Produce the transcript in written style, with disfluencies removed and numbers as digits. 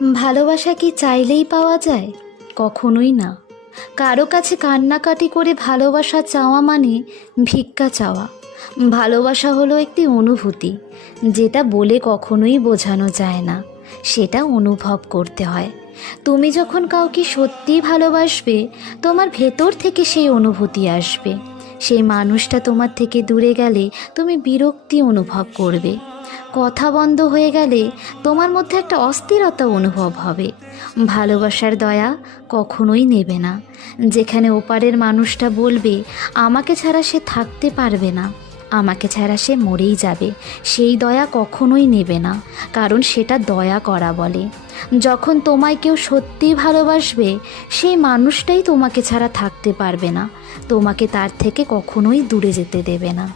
ভালোবাসা কি চাইলেই পাওয়া যায়? কখনোই না। কারো কাছে কান্নাকাটি করে ভালোবাসা চাওয়া মানে ভিক্ষা চাওয়া। ভালোবাসা হলো একটি অনুভূতি, যেটা বলে কখনোই বোঝানো যায় না, সেটা অনুভব করতে হয়। তুমি যখন কাউকে সত্যিই ভালোবাসবে, তোমার ভেতর থেকে সেই অনুভূতি আসবে। সেই মানুষটা তোমার থেকে দূরে গেলে তুমি বিরক্তি অনুভব করবে। কথা বন্ধ হয়ে গেলে তোমার মধ্যে একটা অস্থিরতা অনুভব হবে। ভালোবাসার দয়া কখনোই নেবে না। যেখানে ওপারের মানুষটা বলবে আমাকে ছাড়া সে থাকতে পারবে না, আমাকে ছাড়া সে মরেই যাবে, সেই দয়া কখনোই নেবে না, কারণ সেটা দয়া করা বলে। যখন তোমায় কেউ সত্যিই ভালোবাসবে, সেই মানুষটাই তোমাকে ছাড়া থাকতে পারবে না, তোমাকে তার থেকে কখনোই দূরে যেতে দেবে না।